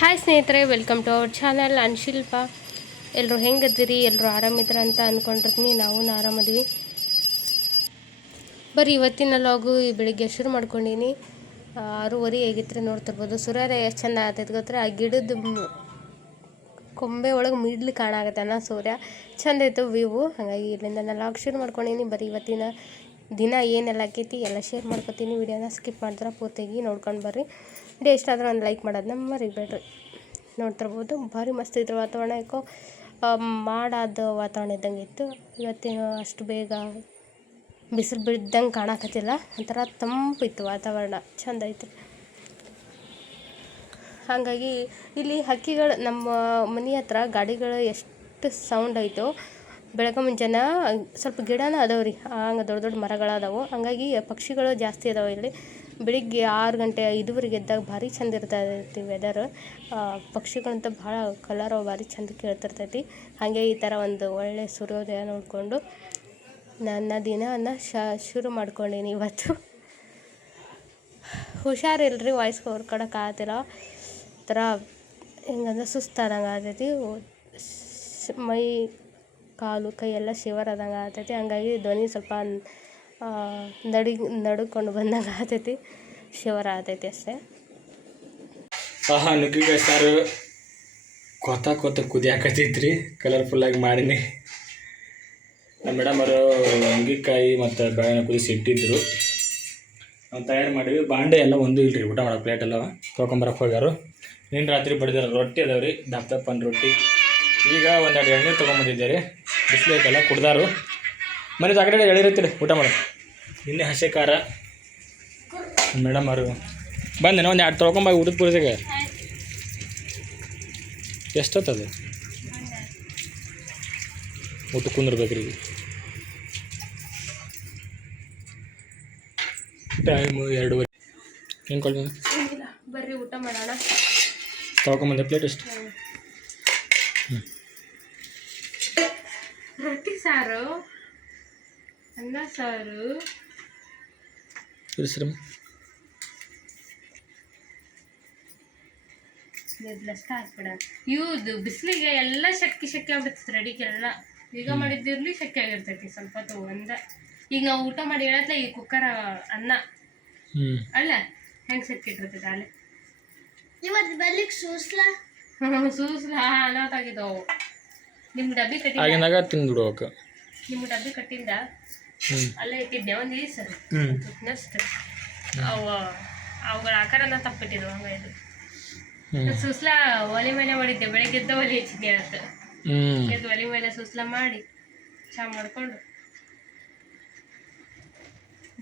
Hi ಸ್ನೇಹಿತರೆ, welcome to our channel. ಅನ್ಶಿಲ್ಪ. ಎಲ್ಲರೂ ಹೆಂಗದಿರಿ? ಎಲ್ಲರೂ ಆರಾಮಿದ್ರ ಅಂತ ಅಂದ್ಕೊಂಡಿರ್ತೀನಿ. ನಾವು ಆರಾಮದ್ವಿ. ಬರೀ ಇವತ್ತಿನ ಲಾಗು ಬೆಳಿಗ್ಗೆ ಶುರು ಮಾಡ್ಕೊಂಡೀನಿ. 6:30 ಹೇಗಿದ್ರೆ ನೋಡ್ತಿರ್ಬೋದು. ಸೂರ್ಯೋದಯ ಎಷ್ಟು ಚಂದ ಆಗ್ತೈತೆ ಗೊತ್ತರ. ಆ ಗಿಡದ ಕೊಂಬೆ ಒಳಗೆ ಮಿಡ್ಲಿ ಕಾಣಾಗತ್ತೆ ಸೂರ್ಯ. ಚಂದ ಐತೆ ವ್ಯೂ. ಹಾಗಾಗಿ ಇಲ್ಲಿಂದ ನಾನು ಲಾಗ್ ಶುರು ಮಾಡ್ಕೊಂಡೀನಿ. ಬರೀ ಇವತ್ತಿನ ದಿನ ಏನೆಲ್ಲ ಆಕೈತಿ ಎಲ್ಲ ಶೇರ್ ಮಾಡ್ಕೊತೀನಿ. ವಿಡಿಯೋನ ಸ್ಕಿಪ್ ಮಾಡಿದ್ರೆ ಪೂರ್ತಿಯಾಗಿ ನೋಡ್ಕೊಂಡು ಬರ್ರಿ. ವಿಡಿಯೋ ಇಷ್ಟ ಆದ್ರೆ ಒಂದು ಲೈಕ್ ಮಾಡೋದನ್ನ ಮರಿಬೇಡ್ರಿ. ನೋಡ್ತಿರ್ಬೋದು ಭಾರಿ ಮಸ್ತ್ ಇದ್ರ ವಾತಾವರಣ. ಯಾಕೋ ಮಾಡಾದ ವಾತಾವರಣ ಇದ್ದಂಗೆ ಇತ್ತು. ಇವತ್ತಿನ ಅಷ್ಟು ಬೇಗ ಬಿಸಿಲು ಬಿದ್ದಂಗೆ ಕಾಣಕತ್ತಿಲ್ಲ. ಒಂಥರ ತಂಪಿತ್ತು ವಾತಾವರಣ, ಚಂದ ಐತೆ. ಹಾಗಾಗಿ ಇಲ್ಲಿ ಹಕ್ಕಿಗಳು ನಮ್ಮ ಮನೆ ಹತ್ರ ಗಾಡಿಗಳು ಎಷ್ಟು ಸೌಂಡ್ ಆಯಿತು. ಬೆಳಗ್ಗೆ ಮುಂಜಾನೆ ಸ್ವಲ್ಪ ಗಿಡನ ಅದಾವೆ ರೀ, ಹಂಗೆ ದೊಡ್ಡ ದೊಡ್ಡ ಮರಗಳದಾವು. ಹಂಗಾಗಿ ಪಕ್ಷಿಗಳು ಜಾಸ್ತಿ ಅದಾವೆ ಇಲ್ಲಿ. ಬೆಳಿಗ್ಗೆ 6 ಗಂಟೆ 5:30 ಎದ್ದಾಗ ಭಾರಿ ಚಂದ ಇರ್ತೈತಿ ವೆದರ್. ಪಕ್ಷಿಗಳಂತ ಭಾಳ ಕಲರ್ ಭಾರಿ ಚಂದ ಕೇಳ್ತಿರ್ತೈತಿ. ಹಾಗೆ ಈ ಥರ ಒಂದು ಒಳ್ಳೆ ಸೂರ್ಯೋದಯ ನೋಡಿಕೊಂಡು ನನ್ನ ದಿನವನ್ನು ಶುರು ಮಾಡ್ಕೊಂಡೀನಿ ಇವತ್ತು. ಹುಷಾರಿಲ್ರಿ, ವಾಯ್ಸ್ ಹೊರ್ಕೊಡೋಕ್ಕಾಗತ್ತಿಲ್ಲ. ಥರ ಹೆಂಗಂದ್ರೆ ಸುಸ್ತಾದಂಗೆ ಆಗ್ತೈತಿ. ಮೈ ಕಾಲು ಕೈ ಎಲ್ಲ ಶಿವರ್ ಆದಂಗೆ ಆಗ್ತೈತಿ. ಹಂಗಾಗಿ ಧ್ವನಿ ಸ್ವಲ್ಪ ನಡ್ಕೊಂಡು ಬಂದಂಗೆ ಆಗ್ತೈತಿ, ಶಿವರ್ ಆಗ್ತೈತಿ ಅಷ್ಟೇ. ನುಗ್ಗಿಕಾಯಿ ಸಾರು ಕೊತ್ತ ಕುದಿಯಾಕತ್ತೈತ್ರಿ. ಕಲರ್ಫುಲ್ಲಾಗಿ ಮಾಡೀನಿ. ನಮ್ಮ ಮೇಡಮ್ ಅವರು ನುಗ್ಗಿಕಾಯಿ ಮತ್ತು ಬೇಳೆನ ಕುದಿಸಿ ಇಟ್ಟಿದ್ರು. ನಾವು ತಯಾರು ಮಾಡಿದ್ವಿ. ಬಾಂಡೆ ಎಲ್ಲ ಒಂದು ಇಲ್ರಿ, ಊಟ ಮಾಡೋ ಪ್ಲೇಟ್ ಎಲ್ಲ ತೊಗೊಂಬರಕ್ಕೆ ಹೋಗ್ಯಾರು. ನಿನ್ನೆ ರಾತ್ರಿ ಬಡಿದಾರ ರೊಟ್ಟಿ ಅದಾವೆ ರೀ, ದಪ್ಪನ ರೊಟ್ಟಿ. ಈಗ ಒಂದೆರಡು ಎಳ್ನೀರು ತೊಗೊಂಬಂದಿದ್ದಾರೆ. ಬಿಸಿಲು ಐತಲ್ಲ, ಕುಡ್ದಾರು. ಮನೆ ಆ ಕಡೆ ಎಳಿರುತ್ತೀರಿ ಊಟ ಮಾಡಿ. ನಿನ್ನೆ ಹಸೆ ಖಾರ ಮೇಡಮ್ ಅವರು ಬಂದೇನೆ. ಒಂದು 2 ತೊಳ್ಕೊಂಬ ಊಟದ ಪೂರ್ತಿಗೆ ಎಷ್ಟೊತ್ತದು ಊಟ ಕುಂದಿರ್ಬೇಕ್ರಿ. ಟೈಮು 2:30. ಹೆಂಗೆ ಕೊಡ್ಬ ಬರ್ರಿ ಊಟ ಮಾಡೋಣ. ತೊಳ್ಕೊಂಬಂದೆ ಪ್ಲೇಟ್ ಎಷ್ಟು? ರೊಟ್ಟಿ ಸಾರು, ಅನ್ನ ಸಾರು, ಇರಿಸ್ರಮ್ಮ. ಇದೆಲ್ಲಷ್ಟ ಹಾಕ್ಬಿಡ. ಇವ್ದು ಬಿಸಿಲಿಗೆ ಎಲ್ಲ ಶಕ್ತಿ ಆಗ್ಬಿಡ್ತೈತೆ ರೆಡಿಗೆಲ್ಲ. ಈಗ ಮಾಡಿದ್ದಿರ್ಲಿ ಶಕ್ತಿ ಆಗಿರ್ತೈತಿ ಸ್ವಲ್ಪ ಹೊತ್ತು ಒಂದ. ಈಗ ನಾವು ಊಟ ಮಾಡಿ ಹೇಳತ್ಲ ಈ ಕುಕ್ಕರ್ ಅನ್ನ ಅಲ್ಲ ಹೆಂಗೆ ಶಕ್ತಿ ಇಟ್ಟಿರ್ತೈತೆ ಅಲ್ಲೇ. ಇವತ್ತು ಬರ್ಲಿಕ್ಕೆ ಸೂಸ್ಲಾ ಅಲವತ್ತಾಗಿದ್ದವು. ನಿಮ್ಮ ಡಬ್ಬಿ ಕಟ್ಟಿ ಆಗಿನಾಗ ತಿಂದ್ಬಿಡ್ಬೇಕು. ನಿಮ್ಮ ಡಬ್ಬಿ ಕಟ್ಟಿಂದ ಅಲ್ಲೇ ಇಟ್ಟಿದ್ದೆ ಒಂದು ಸರ್ ನೆಕ್ಸ್ಟ್ ಅವುಗಳ ಆಕಾರನ ತಪ್ಪಿಟ್ಟಿದ್ರು. ಹಂಗಾಯ್ತು. ಸುಸ್ಲಾ ಒಲೆ ಮೇಲೆ ಮಾಡಿದ್ದೆ. ಬೆಳಗ್ಗೆ ಎದ್ದ ಒಲೆ ಹಚ್ಚಿದ್ದೆ ಅಂತ ಎದ್ದು ಒಲೆ ಮೇಲೆ ಸುಸ್ಲಾ ಮಾಡಿ ಚಾ ಮಾಡ್ಕೊಂಡು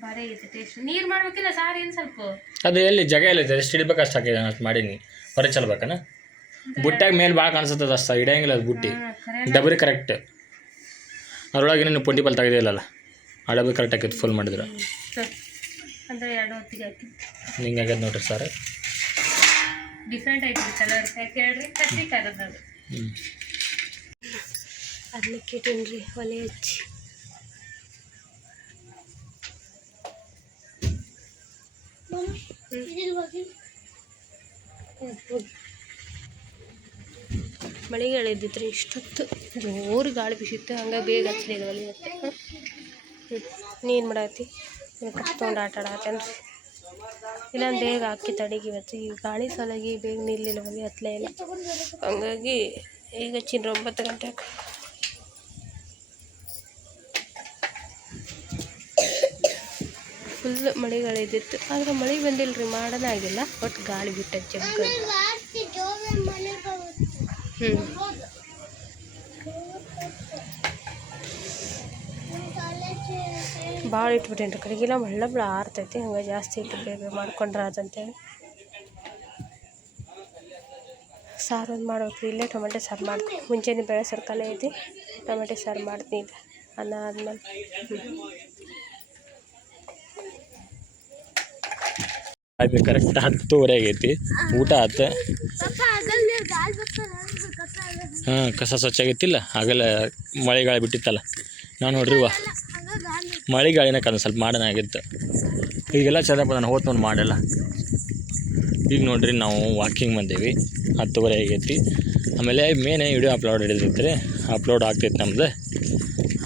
ಭಾರಿ ಆಗೈತೆ ಟೇಸ್ಟ್. ನೀರು ಮಾಡ್ಬೇಕಿಲ್ಲ ಸಾರು ಏನು ಸ್ವಲ್ಪ ಅದು ಎಲ್ಲಿ ಜಾಗ ಎಲ್ಲ ಎಷ್ಟು ಹಿಡಿಬೇಕು ಅಷ್ಟು ಹಾಕಿದೆ. ಅಷ್ಟು ಮಾಡೀನಿ. ಹೊರಗೆ ಚಲ್ಬೇಕನ ಬುಟ್ಟಾಗ ಮೇಲೆ ಭಾಳ ಕಾಣಿಸ್ತದ. ಅಷ್ಟು ಹಿಡಿಯಂಗಿಲ್ಲ ಅದು ಬುಟ್ಟಿ. ಡಬರಿ ಕರೆಕ್ಟ್. ಅದ್ರೊಳಗೆ ನೀನು ಪುಂಡಿ ಪಲ್ ತೆಗೆದಿಲ್ಲಲ್ಲ, ಆ ಡಬ್ಬಿ ಕರೆಕ್ಟ್ ಹಾಕಿತ್ತು ಫುಲ್ ಮಾಡಿದ್ರೆ. ಅಂದರೆ 2 ಹೊತ್ತಿಗೆ ಹಾಕಿ ಹಿಂಗೆ ಆಗ್ಯದ ನೋಡ್ರಿ ಸಾರು. ಡಿಫ್ರೆಂಟ್ ಐತಿ ಕಲರ್. ಯಾಕೆ ಹೇಳ್ರಿ, ಕಸಿ ಕರದದು. ಅದಕ್ಕೆ ಇಟ್ಟೀನಿ ಒಲೆ ಹಚ್ಚಿ. ಮಳೆಗಳಿದ್ದಿತ್ತು ರೀ ಇಷ್ಟೊತ್ತು. ಜೋರು ಗಾಳಿ ಬಿಸಿತ್ತು. ಹಂಗೆ ಬೇಗ ಹಚ್ಚಲಿಲ್ಲ ಒಲೆ ಮತ್ತೆ. ನೀನು ಮಾಡತ್ತಿ ಕಟ್ಕೊಂಡು ಆಟ ಆಡತ್ತೇನೆ ರೀ. ಇಲ್ಲಾಂದ್ರೆ ಬೇಗ ಹಾಕಿ ತಡಿಗೆ ಇವತ್ತು. ಈ ಗಾಳಿ ಸಲಗಿ ಬೇಗ ನಿಲ್ಲಿಲ್ಲ, ಒಲೆ ಹತ್ತಲೇ ಇಲ್ಲ. ಹಂಗಾಗಿ ಈಗ ಹಚ್ಚಿನ 9 ಗಂಟೆಗೆ. ಫುಲ್ ಮಳೆಗಳಿದ್ದಿತ್ತು. ಆದ್ರೆ ಮಳೆ ಬಂದಿಲ್ಲ ರೀ, ಮಾಡೋಣ ಆಗಿಲ್ಲ. ಒಟ್ಟು ಗಾಳಿ ಬಿಟ್ಟೈತೆ ಜಗ್ಗ. ಭಾಳ ಇಟ್ಬಿಟ್ಟೇನಿ ರೀ ಕಡೆಗೆಲ್ಲ. ಮಳ್ಳ ಆರ್ತೈತಿ. ಹಂಗೆ ಜಾಸ್ತಿ ಇಟ್ಟು ಬೇಗ ಮಾಡ್ಕೊಂಡ್ರೆ ಅದಂತೇಳಿ ಸಾರು ಒಂದು ಮಾಡ್ಬೇಕು. ಇಲ್ಲೇ ಟೊಮೆಟೊ ಸಾರು ಮಾಡ್ತೀನಿ. ಮುಂಚೆನೇ ಬೇಳೆ ಸಾರು ಖಾಲಿ ಐತಿ. ಟೊಮೆಟೊ ಸಾರು ಮಾಡ್ತೀನಿ ಇಲ್ಲ ಅನ್ನ ಆದ್ಮೇಲೆ. ಆಯ್ತು, ಕರೆಕ್ಟ್ 10:30 ಆಗೈತಿ. ಊಟ ಆಯ್ತು. ಕಸ ಸ್ವಚ್ಛ ಆಗೈತಿಲ್ಲ. ಆಗಲ್ಲ ಮಳೆ ಗಾಳಿ ಬಿಟ್ಟಿತ್ತಲ್ಲ. ನಾವು ನೋಡ್ರಿ ಮಳೆ ಗಾಳಿನ ಕದ ಸ್ವಲ್ಪ ಮಾಡೋಣ ಆಗಿತ್ತು. ಈಗೆಲ್ಲ ಚಂದಪ್ಪ. ನಾನು ಹೋತ್ ನೋಡಿ ಮಾಡೆಲ್ಲ ಈಗ ನೋಡ್ರಿ ನಾವು ವಾಕಿಂಗ್ ಬಂದೇವಿ 10:30 ಆಗೈತಿ. ಆಮೇಲೆ ಮೇನ್ ವಿಡಿಯೋ ಅಪ್ಲೋಡ್ ಹಿಡಿದೈತ್ರಿ, ಅಪ್ಲೋಡ್ ಆಗ್ತೈತೆ ನಮ್ದು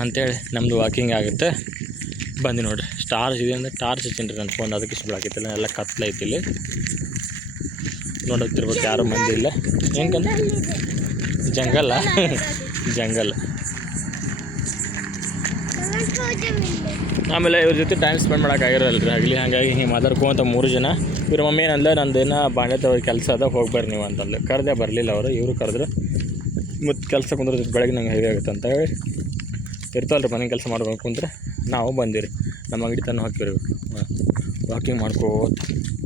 ಅಂಥೇಳಿ ನಮ್ಮದು ವಾಕಿಂಗ್ ಆಗುತ್ತೆ. ಬಂದು ನೋಡಿರಿ ಸ್ಟಾರ್ಸ್ ಇದೆ ಅಂದರೆ ಟಾರ್ಚ್ ಹಚ್ಚಿನ್ರಿ ನನ್ನ ಫೋನ್, ಅದಕ್ಕೆ ಇಷ್ಟು ಬೆಳಕೈತಿಲ್ಲ, ಎಲ್ಲ ಕತ್ಲೈತಿ ಇಲ್ಲಿ ನೋಡುತ್ತಿರ್ಬೇಕು, ಯಾರು ಮಂದಿ ಇಲ್ಲ. ಏನಕ್ಕಂದ್ರೆ ಜಂಗಲ್ಲ ಜಂಗಲ್. ಆಮೇಲೆ ಇವ್ರ ಜೊತೆ ಟೈಮ್ ಸ್ಪೆಂಡ್ ಮಾಡೋಕ್ಕಾಗಿರಲ್ಲ ರೀ ಆಗಲಿ, ಹಾಗಾಗಿ ಹಿಂಗೆ ಮಾತಾಡ್ಕೊಂತ 3 ಜನ. ಇವ್ರ ಮಮ್ಮಿ ಏನಂದ್ರೆ ನಂದೇನೋ ಬಾಂಡೆ ತಗೋ ಕೆಲಸ ಅದ ಹೋಗ್ಬರ್ರಿ ನೀವು ಅಂತಂದು ಕರೆದೇ ಬರಲಿಲ್ಲ ಅವರು. ಇವರು ಕರೆದ್ರು ಮತ್ತು ಕೆಲಸ ಕುಂದ್ರೆ ಬೆಳಗ್ಗೆ ನಂಗೆ ಹೆವಿ ಆಗುತ್ತೆ ಅಂತ ಹೇಳಿ ಇರ್ತಾವಲ್ಲ ರೀ ಮನೆ ಕೆಲಸ ಮಾಡ್ಬೇಕು ಕುಂತ್ರೆ ನಾವು ಬಂದಿರಿ ನಮ್ಮ ಅಂಗಡಿ ತನಕ ಹಾಕಿರಿ ವಾಕಿಂಗ್ ಮಾಡ್ಕೋತ.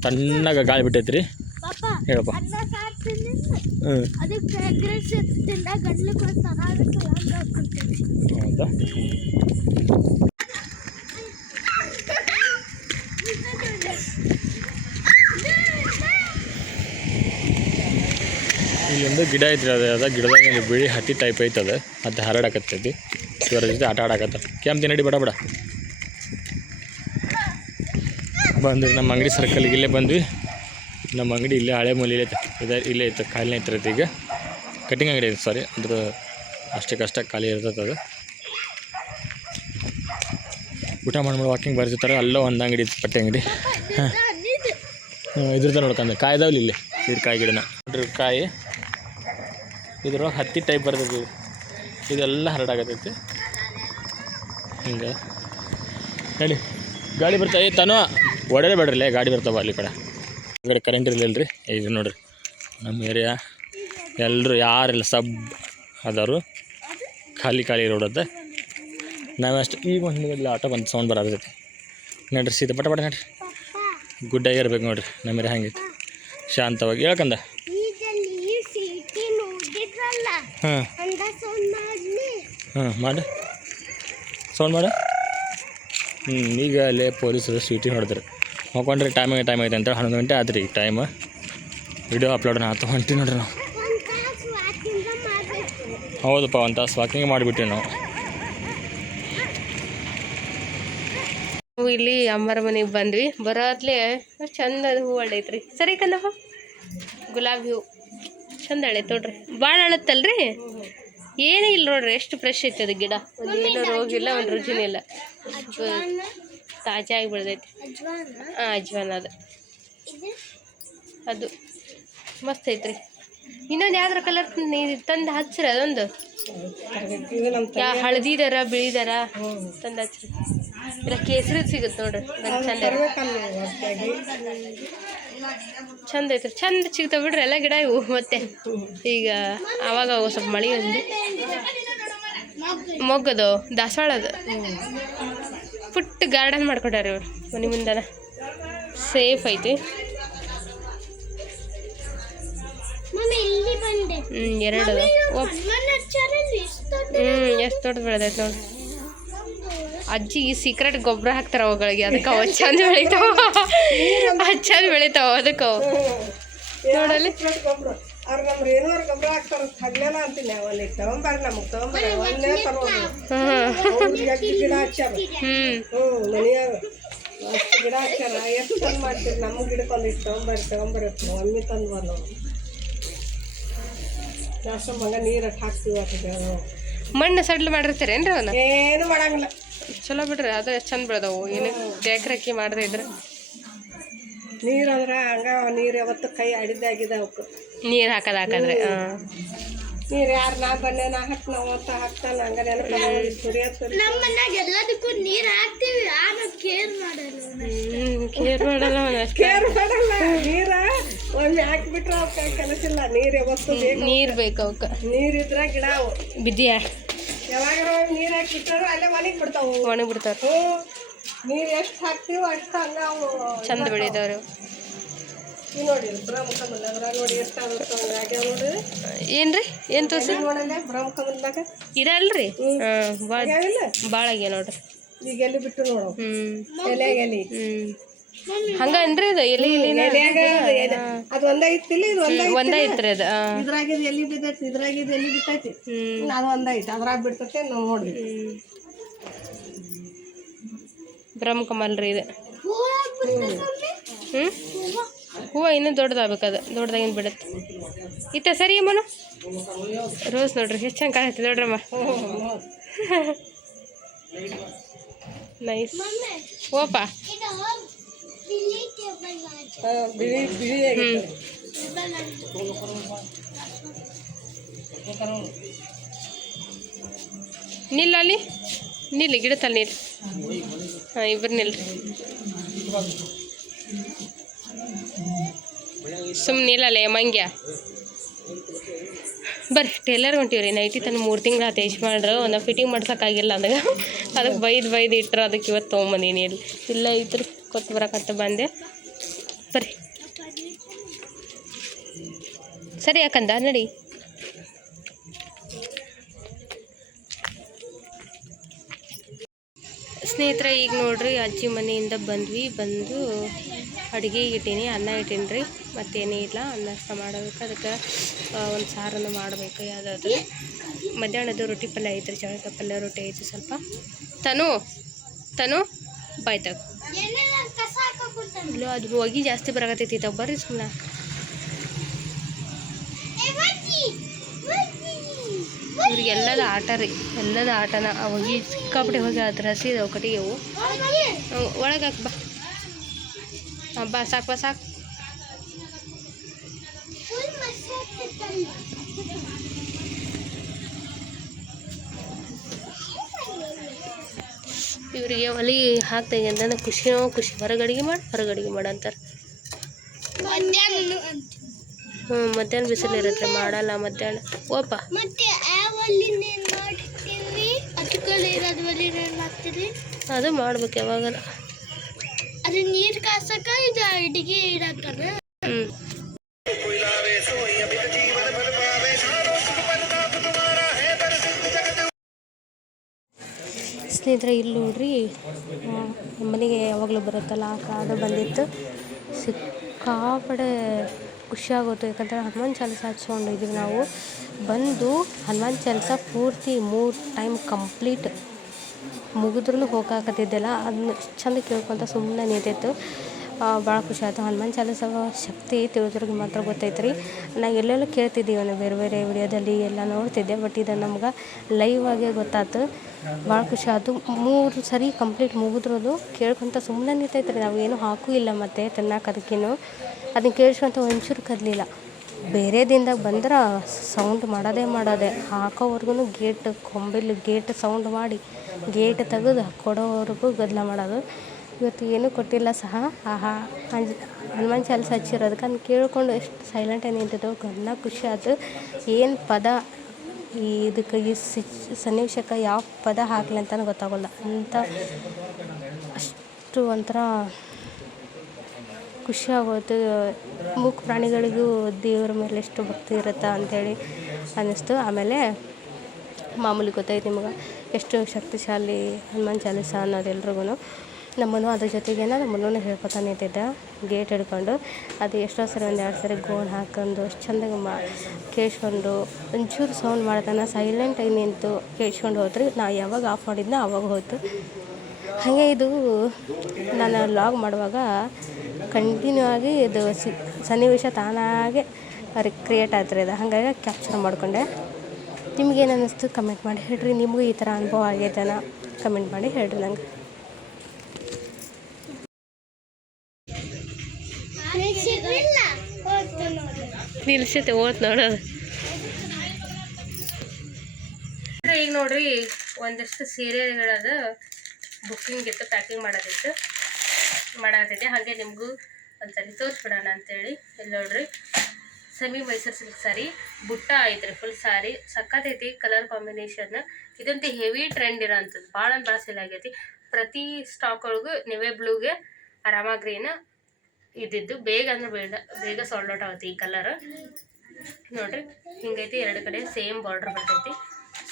ತಣ್ಣಗೆ ಗಾಳಿ ಬಿಟ್ಟೈತಿ ರೀ. ಹೇಳಪ್ಪ. ಹೌದಾ? ಇಲ್ಲೊಂದು ಗಿಡ ಐತ್ರಿ, ಅದು ಗಿಡದಾಗ ಬಿಳಿ ಹತ್ತಿ ಟೈಪ್ ಐತದ, ಅದು ಹರಡಾಕತ್ತೈತಿ. ಇವರ ಜೊತೆ ಆಟ ಆಡಾಕತ್ತ. ಕೆಂಪು ನಡಿ ಬಡ ಬಂದ್ರಿ ನಮ್ಮ ಅಂಗಡಿ ಸರ್ಕಲ್ಗೆ. ಇಲ್ಲೇ ಬಂದ್ವಿ. ನಮ್ಮ ಅಂಗಡಿ ಇಲ್ಲೇ ಹಳೆ ಮೂಲೆ ಇಲ್ಲೇ ಐತೆ, ಖಾಲಿನೇ ಇರ್ತೈತಿ. ಈಗ ಕಟಿಂಗ್ ಅಂಗಡಿ ಐತೆ, ಸಾರಿ, ಅದ್ರ ಅಷ್ಟಕ್ಕಷ್ಟ ಖಾಲಿ ಇರ್ತೈತೆ ಅದು. ಊಟ ಮಾಡಿ ವಾಕಿಂಗ್ ಬರ್ತಿರ್ತಾರೆ. ಅಲ್ಲೋ ಒಂದು ಅಂಗಡಿ ಇತ್ತು, ಬಟ್ಟೆ ಅಂಗಡಿ. ಹಾಂ ಇದ್ರದ್ದು ನೋಡ್ಕೊಂಡೆ ಕಾಯಿ ಇದಾವಲ್ಲ ಇಲ್ಲಿ, ಇದು ಕಾಯಿ ಗಿಡನ ನೋಡ್ರಿ. ಕಾಯಿ ಇದ್ರೊಳಗೆ ಹತ್ತಿ ಟೈಪ್ ಬರ್ತೈತಿ, ಇದೆಲ್ಲ ಹರಡಾಗತ್ತೈತಿ ಹಿಂಗೆ. ಹೇಳಿ ಗಾಡಿ ಬರ್ತಾವೆ ತಾನು ಒಡರೆ ಬೇಡ್ರಲ್ಲೇ, ಗಾಡಿ ಬರ್ತಾವ ಅಲ್ಲಿ ಕಡೆ ಕರೆಂಟ್ ಇರಲಿಲ್ಲ ರೀ. ಇದು ನೋಡಿರಿ ನಮ್ಮ ಏರಿಯಾ ಎಲ್ಲರೂ ಯಾರೆಲ್ಲ ಸಬ್ ಅದಾರು, ಖಾಲಿ ರೋಡದ. ನಾವಷ್ಟು ಈಗ ಒಂದು ಆಟೋ ಬಂದು ಸೌಂಡ್ ಬರತೈತಿ ನೋಡ್ರಿ. ಸೀದಾ ಪಟ ನೋಡ್ರಿ, ಗುಡ್ಡ ಇರ್ಬೇಕು ನೋಡ್ರಿ ನಮ್ಮ ಏರಿಯಾ ಹಂಗೈತಿ ಶಾಂತವಾಗಿ. ಹೇಳ್ಕಂದ ಹಾಂ ಮಾಡಿ ಸೌಂಡ್ ಮಾಡು. ಈಗ ಅಲ್ಲೇ ಪೊಲೀಸರು ಸೀಟಿ ಹೊಡೆದ್ರು, ಹೋಗ್ಕೊಂಡ್ರೆ ಟೈಮ್ ಐತೆ ಅಂತ 11 ಗಂಟೆ ಆದ್ರಿ ಈಗ ಟೈಮ್. ವಿಡಿಯೋ ಅಪ್ಲೋಡ್ ಆಯ್ತು, ಹೊಂಟಿ ನೋಡ್ರಿ ನಾವು. ಹೌದಪ್ಪ, 1 ತಾಸು ವಾಕಿಂಗ್ ಮಾಡಿಬಿಟ್ಟಿವಿ ನಾವು. ಇಲ್ಲಿ ಅಮ್ಮರ ಮನೆಗೆ ಬಂದ್ವಿ. ಬರೋತ್ಲೆ ಚಂದ ಹೂವು ಅಳ್ಳೈತ್ರಿ. ಸರಿ ಕನ್ನಪ್ಪ, ಗುಲಾಬಿ ಹೂವು ಚಂದ ಅಳೈತೆ ನೋಡ್ರಿ. ಭಾಳ ಅಳತ್ತಲ್ರಿ, ಏನೂ ಇಲ್ಲ ನೋಡ್ರಿ, ಎಷ್ಟು ಫ್ರೆಶ್ ಐತೆ ಅದು ಗಿಡ. ಒಂದು ಏನೂ ರೋಗ ಇಲ್ಲ, ಒಂದು ರುಚಿನೂ ಇಲ್ಲ, ತಾಜಾಗಿ ಬೆಳೆದೈತಿ. ಹಾಂ ಅಜ್ವಾನ ಅದು ಮಸ್ತ್ ಐತ್ರಿ. ಇನ್ನೊಂದು ಯಾವ್ದಾರ ಕಲರ್ ತಂದು ಹಚ್ಚ್ರಿ, ಅದೊಂದು ಹಳದಿದಾರ ಬಿಳಿದಾರ ತಂದು ಹಚ್ಚ್ರಿ. ಇಲ್ಲ ಕೇಸರಿ ಸಿಗುತ್ತೆ ನೋಡ್ರಿ, ಚಂದ ಐತ್ರಿ. ಚಂದ ಸಿಗ್ತಾವ ಬಿಡ್ರಿ ಎಲ್ಲ ಗಿಡ ಇವು. ಮತ್ತೆ ಈಗ ಆವಾಗ ಸ್ವಲ್ಪ ಮಳೆ ಒಂದು ಮೊಗ್ಗದು ದಾಸವಾಳದು ಪುಟ್ಟ ಗಾರ್ಡನ್ ಮಾಡ್ಕೊಟ್ಟಾರ ಇವ್ರು ಮನೆ ಮುಂದನ. ಸೇಫ್ ಐತಿ. 2 ಎಷ್ಟು ದೊಡ್ಡ ಬೆಳೆದೈತೆ ನೋಡಿ. ಅಜ್ಜಿ ಸೀಕ್ರೆಟ್ ಗೊಬ್ಬರ ಹಾಕ್ತಾರ ಅವುಗಳಿಗೆ, ಅದಕ್ಕೆ ಅವು ಚಂದ ಬೆಳಿತಾವ, ಚಂದ ಬೆಳಿತಾವ ಅದಕ್ಕೆ ಅವು ನೋಡಲ್ಲಿ. ಮಣ್ಣು ಸಡ್ಲು ಮಾಡಿರ್ತೀರೇನ್ರಿ ಅವನ್ನ? ಏನು ಮಾಡಂಗಿಲ್ಲ, ಚಲೋ ಬಿಡ್ರಿ, ಅದು ಚಂದ ಬೆಳೆದವು. ಏನು ದೇಕ್ರಕ್ಕಿ ಮಾಡದೆ ಇದ್ರೆ ನೀರು ಅಂದ್ರೆ ಹಂಗ ನೀರು ಯಾವತ್ತು ಕೈ ಅಡಿದಾಗಿದೆ ಅವಕ್ಕೆ ನೀರು ಹಾಕದಾಕಂದ್ರೆ. ನೀರು ಯಾರು ನಾ ಬನ್ನೆ ನಾ ಹಾಕಿ ನಾವು ಅಂತ ಹಾಕ್ತಾನೆ ಹಂಗ ನೆನಪು ನಮ್ಮ ಮನ್ಯಾಗ ಎಲ್ಲದಕ್ಕೂ ನೀರು ಹಾಕ್ತೀವಿ, ಆದ್ರೆ ಕೇರ್ ಮಾಡಲ್ಲ. ಕೇರ್ ಮಾಡಲ್ಲ ನೀರ ಒಮ್ಮೆ ಹಾಕಿಬಿಟ್ರೆ ಅವಕ್ಕೆ ಕೆಲಸ ಇಲ್ಲ. ನೀರು ಯಾವತ್ತು ನೀರು ಬೇಕು ಅವಕ್ಕೆ. ನೀರಿದ್ರೆ ಗಿಡ ಅವು ಬಿದ್ದಿಯಾ ಯಾವಾಗ ನೀರು ಹಾಕಿಟ್ಟಾರ ಅಲ್ಲೇ ಒಣಗಿ ಬಿಡ್ತಾವೆ. ಒಣಗಿ ಬಿಡ್ತಾವ. ನೀರು ಎಷ್ಟು ಹಾಕ್ತೀವೋ ಅಷ್ಟು ಹಂಗ ಅವು ಚಂದ ಬೆಳಿತಾವ್ರಿ. ಈ ನೋಡಿ ಬ್ರಹ್ಮಕಮಲ ಅದ್ರ ನೋಡಿ ಎಷ್ಟು ಆಗ್ಯಾವ ನೋಡಿ. ಏನ್ರಿ ಏನು ತೋರ್ಸಿ ನೋಡಲ್ಲ ಬ್ರಹ್ಮಕಮಲದಾಗ ಇರಲ್ರಿ. ಭಾಳ ಆಗ್ಯಾವ ನೋಡ್ರಿ. ಈಗ ಎಲ್ಲಿ ಬಿಟ್ಟು ನೋಡು ಎಲೆಯಾಗ ಎಲಿ ಹಂಗನ್ರಿ ಅದು ಎಲೆ ಅದು ಒಂದ ಐತಿಲ್ಲ, ಇದು ಒಂದ ಐತ್ರಿ ಅದು. ಇದ್ರಾಗಿದ್ ಎಲ್ಲಿ ಬಿದ್ದೈತಿ, ಇದ್ರಾಗಿದ್ ಎಲ್ಲಿ ಬಿಟ್ಟೈತಿ, ಅದು ಒಂದ ಐತಿ, ಅದ್ರಾಗ ಬಿಡ್ತೈತೆ ನಾವು ನೋಡ್ರಿ. ಬ್ರಹ್ಮಕಮಲ್ ರೀ ಇದು. ಹೂವು ಇನ್ನೂ ದೊಡ್ಡದಾಗಬೇಕು, ಅದು ದೊಡ್ಡದಾಗಿಂದು ಬಿಡುತ್ತೆ. ಇತ್ತ ಸರಿ ಅಮ್ಮನು ರೋಸ್ ನೋಡ್ರಿ ಎಷ್ಟು ಚಂದ ಕಾಣುತ್ತೆ ನೋಡ್ರಮ್ಮ. ನೈಸ್ ಓಪ. ನಿಲ್ಲ ಅಲ್ಲಿ ನಿಲ್ಲಿ ಗಿಡತಲ್ಲಿ ನಿಲ್ಲಿ. ಹಾಂ ಇಬ್ಬರು ನಿಲ್ರಿ, ಸುಮ್ಮನೆ ನಿಲ್ಲಲ್ಲ ಮಂಗ್ಯ. ಬರ್ರಿ ಟೇಲರ್ ಹೊಂಟೀವ್ರಿ. ನೈಟಿ ತನ್ನ 3 ತಿಂಗಳು ಆತ ಯಶ್ಮಾಡ್ರು ಒಂದು ಫಿಟ್ಟಿಂಗ್ ಮಾಡ್ಸೋಕ್ಕಾಗಿಲ್ಲ ಅಂದಾಗ ಅದಕ್ಕೆ ಬೈದು ಇಟ್ಟರು. ಅದಕ್ಕೆ ಇವತ್ತು ತೊಗೊಂಬಂದೀನಿ. ಇಲ್ಲಿ ಇಲ್ಲ ಇದ್ರು ಕೊತ್ತು ಬರಕಂತ ಬಂದೆ. ಬರ್ರಿ ಸರಿ ಯಾಕಂದ ನಡಿ. ಸ್ನೇಹಿತರೆ ಈಗ ನೋಡ್ರಿ ಅಜ್ಜಿ ಮನೆಯಿಂದ ಬಂದು ಅಡುಗೆ ಇಟ್ಟೀನಿ, ಅನ್ನ ಇಟ್ಟೀನಿ ರೀ. ಮತ್ತೇನೇ ಇಲ್ಲ, ಅನ್ನ ಅಷ್ಟ ಮಾಡಬೇಕು. ಅದಕ್ಕೆ ಒಂದು ಸಾರನ್ನು ಮಾಡಬೇಕು ಯಾವುದಾದ್ರು. ಮಧ್ಯಾಹ್ನದ ರೊಟ್ಟಿ ಪಲ್ಯ ಐತ್ರಿ, ಚೌಳಿಕಾಯಿ ಪಲ್ಯ ರೊಟ್ಟಿ ಐತಿ ಸ್ವಲ್ಪ. ತನು ಬಾಯ್ತಾಗ ಇಲ್ಲ, ಅದು ಹೊಗೆ ಜಾಸ್ತಿ ಬರಾಕತ್ತೈತಿ. ತಾವು ಬರ್ರಿ ಸುಮ್ಮನೆ. ಇವ್ರಿಗೆ ಎಲ್ಲದ ಆಟ ರೀ, ಎಲ್ಲದ ಆಟನ. ಆ ಹೊಗೆ ಸಿಕ್ಕಾಪಟ್ಟೆ ಹೋಗಿ ಅದ್ರ ಹಸಿ ಇದಾವೆ ಕಟ್ಟಿಗೆ. ಅವು ಒಳಗೆ ಹಾಕಿ ಬಾ. ಹಾಂ ಬಾ, ಸಾಕು ಬಾ ಸಾಕು. ಇವರಿಗೆ ಒಲಿ ಹಾಕ್ತಾಯಿಗೆ ಅಂತಂದ್ರೆ ಖುಷಿನೋ ಖುಷಿ. ಹೊರಗಡಿಗೆ ಮಾಡಿ ಅಂತಾರೆ. ಮಧ್ಯಾಹ್ನ ಬಿಸಿಲು ಇರುತ್ತೆ, ಮಾಡಲ್ಲ ಮಧ್ಯಾಹ್ನ. ಓಪ ಅದು ಮಾಡ್ಬೇಕು ಯಾವಾಗ. ಅದು ನೀರು ಕಾಸಕ, ಇದು ಅಡಿಗೆ ಇಡಕ್ಕನ. ಸ್ನೇಹಿತರೆ ಇಲ್ಲಿ ನೋಡ್ರಿ, ಮನೆಗೆ ಯಾವಾಗಲೂ ಬರುತ್ತಲ್ಲ ಆ ಕಾಡು ಬಂದಿತ್ತು. ಸಿಕ್ಕಾಪಡೆ ಖುಷಿಯಾಗೋತು. ಯಾಕಂದರೆ ಹನುಮಾನ್ ಚಾಲಿಸ ಹಚ್ಕೊಂಡಿದ್ದೀವಿ ನಾವು. ಬಂದು ಹನುಮಾನ್ ಚಾಲಿಸ ಪೂರ್ತಿ 3 ಟೈಮ್ ಕಂಪ್ಲೀಟ್ ಮುಗಿದ್ರೂ ಹೋಗಾಕತ್ತಿದ್ದೆಲ್ಲ. ಅದನ್ನ ಚಂದ ಕೇಳ್ಕೊತ ಸುಮ್ಮನೆ ನಿಂತಿತ್ತು. ಭಾಳ ಖುಷಿ ಆಯಿತು. ಹನುಮಾನ್ ಚಾಲಿಸ ಶಕ್ತಿ ತಿಳಿದ್ರಿಗೆ ಮಾತ್ರ ಗೊತ್ತೈತೆ ರೀ. ನಾ ಎಲ್ಲೆಲ್ಲೋ ಕೇಳ್ತಿದ್ದೀವಿ, ಬೇರೆ ಬೇರೆ ವಿಡಿಯೋದಲ್ಲಿ ಎಲ್ಲ ನೋಡ್ತಿದ್ದೆ. ಬಟ್ ಇದು ನಮ್ಗೆ ಲೈವ್ ಆಗೇ ಗೊತ್ತಾಯ್ತು. ಭಾಳ ಖುಷಿ ಆಯಿತು. 3 ಸರಿ ಕಂಪ್ಲೀಟ್ ಮುಗಿದ್ರೂ ಕೇಳ್ಕೊತ ಸುಮ್ಮನೆ ನಿಂತೈತೆ ರೀ. ನಾವು ಏನೂ ಹಾಕೂ ಇಲ್ಲ ಮತ್ತು ತಿನ್ನಕ್ಕೆ. ಅದಕ್ಕೇನು ಅದನ್ನು ಕೇಳಿಸ್ಕೊಂತ ಒಂಚೂರು ಕದಲಿಲ್ಲ. ಬೇರೆದಿಂದಾಗ ಬಂದ್ರೆ ಸೌಂಡ್ ಮಾಡೋದೇ. ಹಾಕೋವರೆಗೂ ಕೊಂಬಿಲಿ ಗೇಟ್ ಸೌಂಡ್ ಮಾಡಿ ಗೇಟ್ ತೆಗೆದು ಕೊಡೋವರೆಗೂ ಗದ್ದಲ ಮಾಡೋದು. ಇವತ್ತು ಏನೂ ಕೊಟ್ಟಿಲ್ಲ ಸಹ. ಹನುಮಾನ್ ಚಾಲಿಸ ಹಚ್ಚಿರೋದಕ್ಕೆ ಅದನ್ನು ಕೇಳಿಕೊಂಡು ಎಷ್ಟು ಸೈಲೆಂಟಾಗಿ ನಿಂತಿದ್ದೆವು. ಗನ್ನ ಖುಷಿ ಆಯ್ತು. ಏನು ಪದ ಇದಕ್ಕೆ ಈ ಸನ್ನಿವೇಶಕ್ಕೆ ಯಾವ ಪದ ಹಾಕಲಿ ಅಂತಲೂ ಗೊತ್ತಾಗೋಲ್ಲ ಅಂತ. ಅಷ್ಟು ಒಂಥರ ಖುಷಿ ಆಗೋಯ್ತು. ಮೂಕ ಪ್ರಾಣಿಗಳಿಗೂ ದೇವ್ರ ಮೇಲೆ ಎಷ್ಟು ಭಕ್ತಿ ಇರುತ್ತೆ ಅಂಥೇಳಿ ಅನ್ನಿಸ್ತು. ಆಮೇಲೆ ಮಾಮೂಲಿ ಗೊತ್ತಾಯ್ತು ನಿಮ್ಗೆ ಎಷ್ಟು ಶಕ್ತಿಶಾಲಿ ಹನುಮಾನ್ ಚಾಲಿಸ ಅನ್ನೋದು ಎಲ್ರಿಗೂ. ನಮ್ಮನ್ನು ಅದ್ರ ಜೊತೆಗೇನ ನಮ್ಮನ್ನು ಹೇಳ್ಕೊತಾ ನಿಂತಿದ್ದ ಗೇಟ್ ಹಿಡ್ಕೊಂಡು. ಅದು ಎಷ್ಟೋ ಸರಿ 1-2 ಸರಿ ಗೋಣ್ ಹಾಕೊಂಡು ಅಷ್ಟು ಚೆಂದಾಗಿ ಕೇಳಿಸ್ಕೊಂಡು ಒಂಚೂರು ಸೌಂಡ್ ಮಾಡ್ತಾನೆ ಸೈಲೆಂಟಾಗಿ ನಿಂತು ಕೇಳಿಸ್ಕೊಂಡು ಹೋದ್ರಿ. ನಾ ಯಾವಾಗ ಆಫ್ ಮಾಡಿದ್ನೋ ಆವಾಗ ಹೋಯ್ತು. ಹಾಗೆ ಇದು ನಾನು ಲಾಗ್ ಮಾಡುವಾಗ ಕಂಟಿನ್ಯೂ ಆಗಿ ಇದು ಸನ್ನಿವೇಶ ತಾನಾಗೆ ಕ್ರಿಯೇಟ್ ಆಗ್ತಿರೋದು. ಇದು ಹಾಗಾಗಿ ಕ್ಯಾಪ್ಚರ್ ಮಾಡಿಕೊಂಡೆ. ನಿಮಗೇನು ಅನ್ನಿಸ್ತು ಕಮೆಂಟ್ ಮಾಡಿ ಹೇಳ್ರಿ. ನಿಮಗೂ ಈ ಥರ ಅನುಭವ ಆಗೈತನ ಕಮೆಂಟ್ ಮಾಡಿ ಹೇಳ್ರಿ ನಂಗೆ. ನಿಲ್ಸೈತೆ ಓದ್ ನೋಡೋದು. ಈಗ ನೋಡ್ರಿ ಒಂದಷ್ಟು ಸೀರೆಗಳದ ಬುಕ್ಕಿಂಗ್ ಇತ್ತು, ಪ್ಯಾಕಿಂಗ್ ಮಾಡಾಕತ್ತಿದ್ದೆ. ಹಾಗೆ ನಿಮಗೂ ಒಂದ್ಸರಿ ತೋರಿಸ್ಬಿಡೋಣ ಅಂತೇಳಿ. ಇಲ್ಲಿ ನೋಡ್ರಿ ಸೆಮಿ ಮೈಸೂರು ಸಿಲ್ಕ್ ಸ್ಯಾರಿ ಬುಟ್ಟ ಐತ್ರಿ. ಫುಲ್ ಸ್ಯಾರಿ ಸಕ್ಕತ್ತೈತಿ. ಕಲರ್ ಕಾಂಬಿನೇಷನ್ ಇದಂತೂ ಹೆವಿ ಟ್ರೆಂಡ್ ಇರೋ ಅಂಥದ್ದು. ಭಾಳ ಸೇಲ್ ಆಗೈತಿ. ಪ್ರತಿ ಸ್ಟಾಕ್ ಒಳಗೂ ನೆವೆ ಬ್ಲೂಗೆ ರಾಮ ಗ್ರೀನ್ ಇದ್ದಿದ್ದು ಬೇಗ ಸೋಲ್ಡ್ ಔಟ್ ಆಗುತ್ತೆ ಈ ಕಲರ್. ನೋಡ್ರಿ ಹಿಂಗೈತಿ. 2 ಕಡೆ ಸೇಮ್ ಬಾರ್ಡ್ರ್ ಬರ್ತೈತಿ.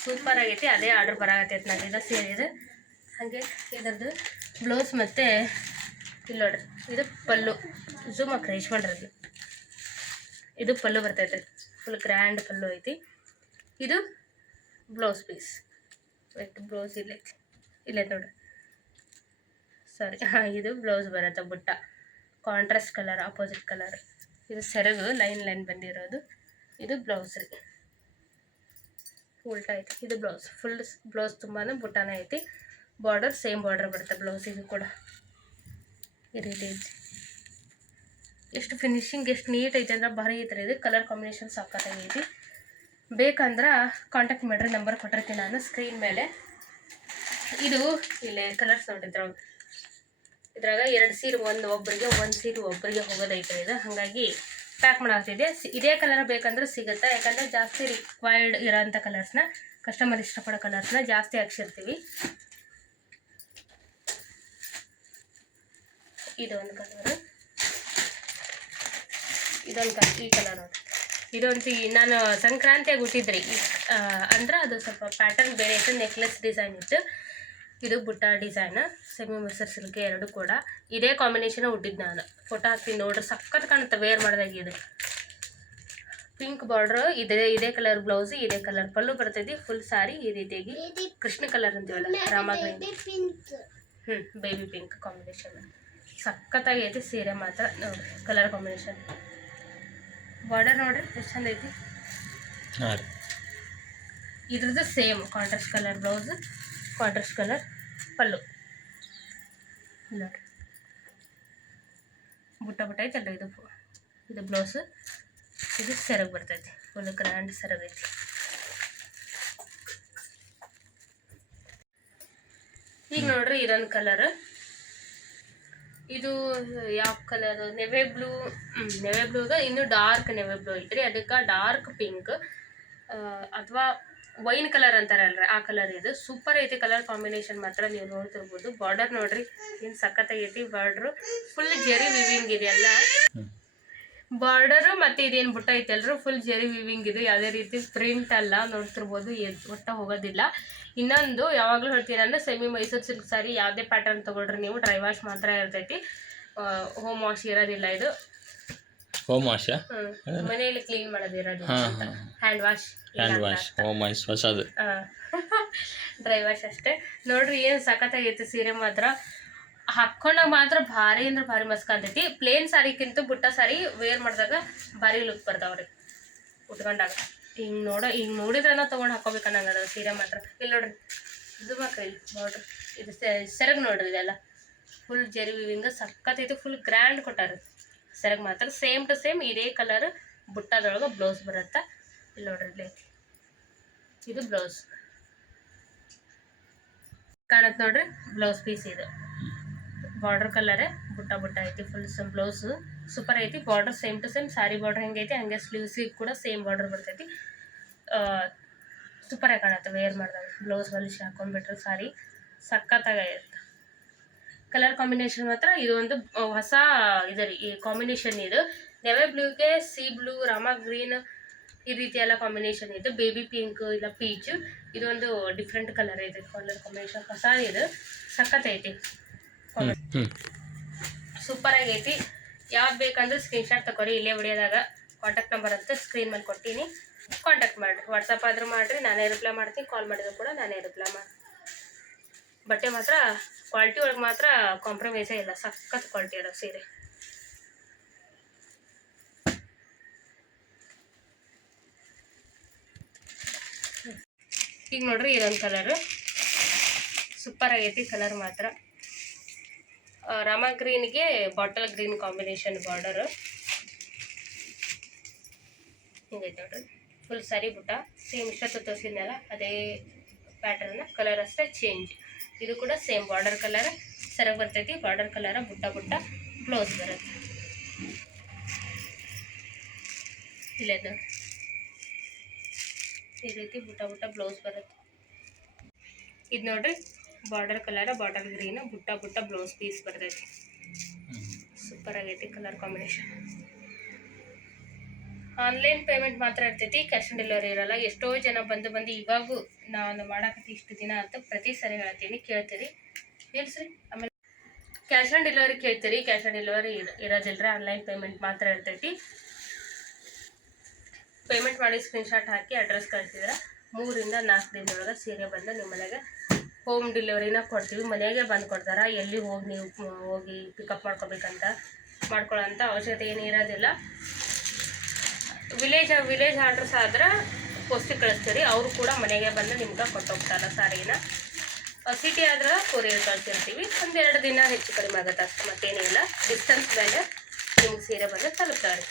ಸೂಪರ್ ಆಗೈತಿ. ಅದೇ ಆರ್ಡ್ರ್ ಬರಾಕತ್ತೈತಿ ನನಗೆ ಸೀರೆದು. ಹಾಗೆ ಇದರದ್ದು ಬ್ಲೌಸ್ ಮತ್ತು ಇಲ್ಲಿ ನೋಡ್ರಿ ಇದು ಪಲ್ಲು. ಝೂಮ್ ಹಾಕಿ ರೇಷ್ಮಂಡ್ರದ್ದು ಇದು ಪಲ್ಲು ಬರ್ತೈತೆ. ಫುಲ್ ಗ್ರ್ಯಾಂಡ್ ಪಲ್ಲು ಐತಿ. ಇದು ಬ್ಲೌಸ್ ಪೀಸ್. ಬ್ಲೌಸ್ ಇಲ್ಲೈತಿ ನೋಡ್ರಿ. ಸಾರಿ, ಇದು ಬ್ಲೌಸ್ ಬರುತ್ತೆ ಬುಟ್ಟ. Contrast colour, opposite colour. ಇದು ಸೆರಗು ಲೈನ್ ಬಂದಿರೋದು. ಇದು ಬ್ಲೌಸ್ ರೀ, ಉಲ್ಟಾ ಐತಿ. ಇದು ಬ್ಲೌಸ್, ಫುಲ್ ಬ್ಲೌಸ್ ತುಂಬಾ ಬುಟ್ಟಾನ ಐತಿ. ಬಾರ್ಡರ್ ಸೇಮ್ ಬಾರ್ಡರ್ ಬರುತ್ತೆ ಬ್ಲೌಸಿಗೂ ಕೂಡ. ಈ ರೀತಿ ಐತಿ. ಎಷ್ಟು ಫಿನಿಶಿಂಗ್ ಎಷ್ಟು ನೀಟ್ ಐತೆ ಅಂದ್ರೆ ಭಾರಿ ಐತ್ರಿ. ಇದು ಕಲರ್ ಕಾಂಬಿನೇಷನ್ ಸಖತ್ತಾಗೈತಿ. ಬೇಕಂದ್ರೆ ಕಾಂಟ್ಯಾಕ್ಟ್ ಮಾಡಿರಿ, ನಂಬರ್ ಕೊಟ್ಟಿರ್ತೀನಿ ನಾನು ಸ್ಕ್ರೀನ್ ಮೇಲೆ. ಇದು ಇಲ್ಲೇ ಕಲರ್ಸ್ ನೋಡಿದ್ರ ಇದ್ರಾಗ 2 ಸೀರೆ ಒಬ್ಬರಿಗೆ ಹೋಗೋದೈತೆ ಇದು. ಹಾಗಾಗಿ ಪ್ಯಾಕ್ ಮಾಡಾಗ್ತಿದೆ. ಇದೇ ಕಲರ್ ಬೇಕಂದ್ರೆ ಸಿಗುತ್ತೆ, ಯಾಕಂದರೆ ಜಾಸ್ತಿ ರಿಕ್ವೈರ್ಡ್ ಇರೋಂಥ ಕಲರ್ಸ್ನ, ಕಸ್ಟಮರ್ ಇಷ್ಟಪಡೋ ಕಲರ್ಸ್ನ ಜಾಸ್ತಿ ಹಾಕ್ಸಿರ್ತೀವಿ. ಇದೊಂದು ಕಲರ್, ಈ ಕಲರ್ ನೋಡಿ. ಇದೊಂದು ನಾನು ಸಂಕ್ರಾಂತಿಯಾಗಿ ಹುಟ್ಟಿದ್ರಿ ಅಂದ್ರೆ ಅದು ಸ್ವಲ್ಪ ಪ್ಯಾಟರ್ನ್ ಬೇರೆ ಇತ್ತು, ನೆಕ್ಲೆಸ್ ಡಿಸೈನ್ ಇತ್ತು. ಇದು ಬುಟ್ಟ ಡಿಸೈನ್, ಸೆಮಿ ಮಿಕ್ಸರ್ ಸಿಲ್ಕ್ ಎರಡು ಕೂಡ ಇದೇ ಕಾಂಬಿನೇಷನ್ ಹುಟ್ಟಿದ್ದು ನಾನು. ಫೋಟೋ ಹಾಕ್ತೀನಿ ನೋಡ್ರಿ, ಸಖತ್ ಕಾಣುತ್ತೆ ವೇರ್ ಮಾಡಿದಾಗ. ಇದು ಪಿಂಕ್ ಬಾರ್ಡ್ರ್, ಇದೇ ಕಲರ್ ಬ್ಲೌಸ್, ಇದೇ ಕಲರ್ ಪಲ್ಲು ಬರ್ತೈತಿ. ಫುಲ್ ಸಾರಿ ಈ ರೀತಿಯಾಗಿ ಕೃಷ್ಣ ಕಲರ್ ಅಂತೀವಲ್ಲ, ರಾಮಗ್ರೀನ್, ಬೇಬಿ ಪಿಂಕ್ ಕಾಂಬಿನೇಷನ್ ಸಖತ್ತಾಗಿ ಐತಿ. ಸೀರೆ ಮಾತ್ರ ನೋಡ್ರಿ, ಕಲರ್ ಕಾಂಬಿನೇಷನ್. ಬಾರ್ಡರ್ ನೋಡ್ರಿ ಎಷ್ಟು ಚಂದ ಐತಿ. ಇದ್ರದ್ದು same contrast colour blouse, contrast colour pallu ನೋಡ್ರಿ. ಬುಟ್ಟ ಐತಲ್ಲ, ಇದು ಬ್ಲೌಸ್. ಇದು ಸೆರಗು ಬರ್ತೈತಿ, ಫುಲ್ ಗ್ರ್ಯಾಂಡ್ ಸೆರಗು ಐತಿ. ಈಗ ನೋಡ್ರಿ ಇದೊಂದು ಕಲರ್. ಇದು ಯಾವ ಕಲರ್? ನೆವೆ ಬ್ಲೂಗ ಇನ್ನು ಡಾರ್ಕ್ ನೆವೆ ಬ್ಲೂ ಐತ್ರಿ. ಅದಕ್ಕೆ ಡಾರ್ಕ್ ಪಿಂಕ್ ಅಥವಾ ವೈನ್ ಕಲರ್ ಅಂತಾರಲ್ರಿ, ಆ ಕಲರ್. ಇದು ಸೂಪರ್ ಐತಿ ಕಲರ್ ಕಾಂಬಿನೇಷನ್ ಮಾತ್ರ. ನೀವು ನೋಡ್ತಿರ್ಬೋದು. ಬಾರ್ಡರ್ ನೋಡ್ರಿ ಏನು ಸಖತ್ತಾಗೈತಿ. ಬಾರ್ಡ್ರು ಫುಲ್ ಜೆರಿ ವಿವಿಂಗ್ ಇದೆ ಎಲ್ಲ. ಬಾರ್ಡರು ಮತ್ತು ಇದೇನು ಬುಟ್ಟ ಐತಲ್ರಿ ಫುಲ್ ಜೆರಿ ವಿವಿಂಗ್ ಇದೆ. ಯಾವುದೇ ರೀತಿ ಪ್ರಿಂಟ್ ಅಲ್ಲ, ನೋಡ್ತಿರ್ಬೋದು. ಒಟ್ಟ ಹೋಗೋದಿಲ್ಲ. ಇನ್ನೊಂದು ಯಾವಾಗಲೂ ಹೇಳ್ತೀನಿ ಅಂದ್ರೆ, ಸೆಮಿ ಮೈಸೂರು ಸಿಲ್ಕ್ ಸಾರಿ ಯಾವುದೇ ಪ್ಯಾಟರ್ನ್ ತೊಗೊಳ್ರಿ ನೀವು, ಡ್ರೈ ವಾಶ್ ಮಾತ್ರ ಇರ್ತೈತಿ, ಹೋಮ್ ವಾಶ್ ಇರೋದಿಲ್ಲ. ಇದು ಹೋಮ್ ವಾಶ್, ಮನೆಯಲ್ಲಿ ಕ್ಲೀನ್ ಮಾಡೋದಿರೋದಿಲ್ಲ, ಹ್ಯಾಂಡ್ ವಾಶ್, ಹೋಮ್ ವಾಶ್ ಹೊಸದು, ಡ್ರೈ ವಾಶ್ ಅಷ್ಟೇ. ನೋಡ್ರಿ ಏನು ಸಖತ್ತಾಗೈತಿ ಸೀರೆ ಮಾತ್ರ. ಹಾಕ್ಕೊಂಡಾಗ ಮಾತ್ರ ಭಾರಿ ಅಂದ್ರೆ ಭಾರಿ ಮಸ್ತ್ ಕಾಣ್ತೈತಿ. ಪ್ಲೇನ್ ಸಾರಿಗಿಂತ ಬುಟ್ಟ ಸಾರಿ ವೇರ್ ಮಾಡಿದಾಗ ಭಾರಿ ಲುಕ್ ಬರ್ತಾವ್ರಿ ಉಟ್ಕೊಂಡಾಗ. ಹಿಂಗೆ ನೋಡಿದ್ರೆ ನಾವು ತೊಗೊಂಡು ಹಾಕೋಬೇಕನ್ನಂಗದ ಸೀರೆ ಮಾತ್ರ. ಇಲ್ಲಿ ನೋಡ್ರಿ, ಇದು ಇಲ್ಲಿ ನೋಡ್ರಿ, ಇದು ಸೆರಗು ನೋಡ್ರಿ. ಇದೆಲ್ಲ ಫುಲ್ ಜೆರಿ ವಿವಿಂಗ್ ಸಖತ್ತೈತಿ. ಫುಲ್ ಗ್ರ್ಯಾಂಡ್ ಕೊಟ್ಟಾರ ಸೆರಗು ಮಾತ್ರ. ಸೇಮ್ ಟು ಸೇಮ್ ಇದೇ ಕಲರ್ ಬುಟ್ಟದೊಳಗೆ ಬ್ಲೌಸ್ ಬರುತ್ತೆ. ಇಲ್ಲಿ ನೋಡ್ರಿ, ಇಲ್ಲಿ ಇದು ಬ್ಲೌಸ್ ಕಾಣತ್ತೆ ನೋಡ್ರಿ. ಬ್ಲೌಸ್ ಪೀಸ್ ಇದು ಬಾರ್ಡರ್ ಕಲರೇ ಬುಟ್ಟ ಐತಿ. ಫುಲ್ ಬ್ಲೌಸು ಸೂಪರ್ ಐತಿ. Border same to same sari border ಹೆಂಗೈತಿ ಹಂಗೆ ಸ್ಲೀವ್ಸಿಗೆ ಕೂಡ ಸೇಮ್ ಬಾರ್ಡರ್ ಬರ್ತೈತಿ. ಸೂಪರಾಗಿ ಕಾಣುತ್ತೆ ವೇರ್ ಮಾಡಿದಾಗ. ಬ್ಲೌಸ್ ಹೊಲಿಸಿ ಹಾಕೊಂಡ್ಬಿಟ್ರೆ ಸಾರಿ ಸಖತ್ತಾಗಿರುತ್ತೆ. ಕಲರ್ ಕಾಂಬಿನೇಷನ್ ಮಾತ್ರ ಇದು ಒಂದು ಹೊಸ ಇದೆ ರೀ. ಈ ಕಾಂಬಿನೇಷನ್ ಇದು ನೆವೆ ಬ್ಲೂಗೆ ಸಿ ಬ್ಲೂ, ರಾಮ ಗ್ರೀನ್, ಈ ರೀತಿ ಎಲ್ಲ ಕಾಂಬಿನೇಷನ್ ಇದು. ಬೇಬಿ ಪಿಂಕ್ ಇಲ್ಲ ಪೀಚ್, ಇದೊಂದು ಡಿಫ್ರೆಂಟ್ ಕಲರ್ ಇದೆ. ಕಲರ್ ಕಾಂಬಿನೇಷನ್ ಹೊಸ ಇದು, ಸಖತ್ತೈತಿ, ಸೂಪರ್ ಆಗೈತಿ. ಯಾವ್ದು ಬೇಕಂದ್ರೆ ಸ್ಕ್ರೀನ್ಶಾಟ್ ತಗೋರಿ. ಇಲ್ಲೇ ವಿಡಿಯೋದಾಗ ಕಾಂಟ್ಯಾಕ್ಟ್ ನಂಬರ್ ಅಂತ ಸ್ಕ್ರೀನ್ ಮೇಲೆ ಕೊಡ್ತೀನಿ, ಕಾಂಟ್ಯಾಕ್ಟ್ ಮಾಡಿರಿ. ವಾಟ್ಸಪ್ ಆದ್ರೂ ಮಾಡಿರಿ, ನಾನೇ ರಿಪ್ಲೈ ಮಾಡ್ತೀನಿ. ಕಾಲ್ ಮಾಡಿದ್ರು ಕೂಡ ನಾನೇ ರಿಪ್ಲೈ ಮಾಡಿ. ಬಟ್ಟೆ ಮಾತ್ರ ಕ್ವಾಲಿಟಿ ಒಳಗೆ ಮಾತ್ರ ಕಾಂಪ್ರಮೈಸೇ ಇಲ್ಲ, ಸಖತ್ ಕ್ವಾಲಿಟಿ ಇರೋ ಸೀರೆ. ಈಗ ನೋಡ್ರಿ ಇದೊಂದು ಕಲರ್ ಸೂಪರ್ ಆಗೈತಿ. ಕಲರ್ ಮಾತ್ರ ರಾಮ ಗ್ರೀನ್ಗೆ ಬಾಟಲ್ ಗ್ರೀನ್ ಕಾಂಬಿನೇಷನ್ ಬಾರ್ಡರ್ ಹಿಂಗೈತೆ ನೋಡ್ರಿ. ಫುಲ್ ಸಾರಿ ಬುಟ್ಟ ಸೇಮ್ ಇಷ್ಟೊತ್ತು ತೋರಿಸಿದ್ನಲ್ಲ ಅದೇ ಪ್ಯಾಟರ್ನ್, ಕಲರ್ ಅಷ್ಟೇ ಚೇಂಜ್. ಇದು ಕೂಡ ಸೇಮ್ ಬಾರ್ಡರ್ ಕಲರ್ ಸೆರಗು ಬರ್ತೈತಿ. ಬಾರ್ಡರ್ ಕಲರ್ ಬುಟ್ಟ ಬ್ಲೌಸ್ ಬರುತ್ತೆ. ಇಲ್ಲದು ಈ ರೀತಿ ಬುಟ್ಟ ಬ್ಲೌಸ್ ಬರುತ್ತೆ. ಇದು ನೋಡ್ರಿ ಬಾರ್ಡರ್ ಕಲರ್ ಬಾಟಲ್ ಗ್ರೀನ್ ಬುಟ್ಟ ಬ್ಲೌಸ್ ಪೀಸ್ ಬರ್ತೈತಿ. ಸೂಪರ್ ಆಗೈತಿ ಕಲರ್ ಕಾಂಬಿನೇಷನ್. ಆನ್ಲೈನ್ ಪೇಮೆಂಟ್ ಮಾತ್ರ ಇರ್ತೈತಿ, ಕ್ಯಾಶ್ ಆನ್ ಡೆಲಿವರಿ ಇರಲ್ಲ. ಎಷ್ಟೋ ಜನ ಬಂದು ಇವಾಗೂ ನಾನು ಮಾಡಾಕತ್ತಿ ಇಷ್ಟು ದಿನ ಅಂತ ಪ್ರತಿ ಸರಿ ಹೇಳ್ತೀನಿ, ಕೇಳ್ತೀರಿ ನಿಲ್ಸ್ರಿ. ಆಮೇಲೆ ಕ್ಯಾಶ್ ಆನ್ ಡೆಲಿವರಿ ಕೇಳ್ತೀರಿ, ಕ್ಯಾಶ್ ಆನ್ ಡೆಲಿವರಿ ಇರೋದಿಲ್ಲರಿ, ಆನ್ಲೈನ್ ಪೇಮೆಂಟ್ ಮಾತ್ರ ಇರ್ತೈತಿ. ಪೇಮೆಂಟ್ ಮಾಡಿ ಸ್ಕ್ರೀನ್ಶಾಟ್ ಹಾಕಿ ಅಡ್ರೆಸ್ ಕಳಿಸಿದ್ರೆ 3 ರಿಂದ 4 ದಿನದೊಳಗೆ ಸೀರೆ ಬಂದು ನಿಮ್ಮ ಮನೆಗೆ ಹೋಮ್ ಡೆಲಿವರಿನ ಕೊಡ್ತೀವಿ. ಮನೆಗೆ ಬಂದು ಕೊಡ್ತಾರೆ. ಎಲ್ಲಿ ಹೋಗಿ ನೀವು ಹೋಗಿ ಪಿಕಪ್ ಮಾಡ್ಕೋಬೇಕಂತ ಮಾಡ್ಕೊಳ್ಳೋಂಥ ಅವಶ್ಯಕತೆ ಏನು ಇರೋದಿಲ್ಲ. ವಿಲೇಜ್ ಆರ್ಡ್ರಸ್ ಆದ್ರೆ ಪೋಸ್ಟಿಗೆ ಕಳಿಸ್ತೀರಿ, ಅವರು ಕೂಡ ಮನೆಗೆ ಬಂದು ನಿಮ್ಗೆ ಕೊಟ್ಟೋಗ್ತಾರೆ ಸಾರಿನ. ಸಿಟಿ ಆದ್ರೆ ಕೊರಿಯರ್ ಕಳಿಸಿರ್ತೀವಿ, 1-2 ದಿನ ಹೆಚ್ಚು ಕಡಿಮೆ ಆಗುತ್ತೆ ಅಷ್ಟು, ಮತ್ತೇನಿಲ್ಲ. ಡಿಸ್ಟೆನ್ಸ್ ಮೇಲೆ ನಿಮ್ಗೆ ಸೀರೆ ಬಂದು ತಲುಪ್ತಾರೆ.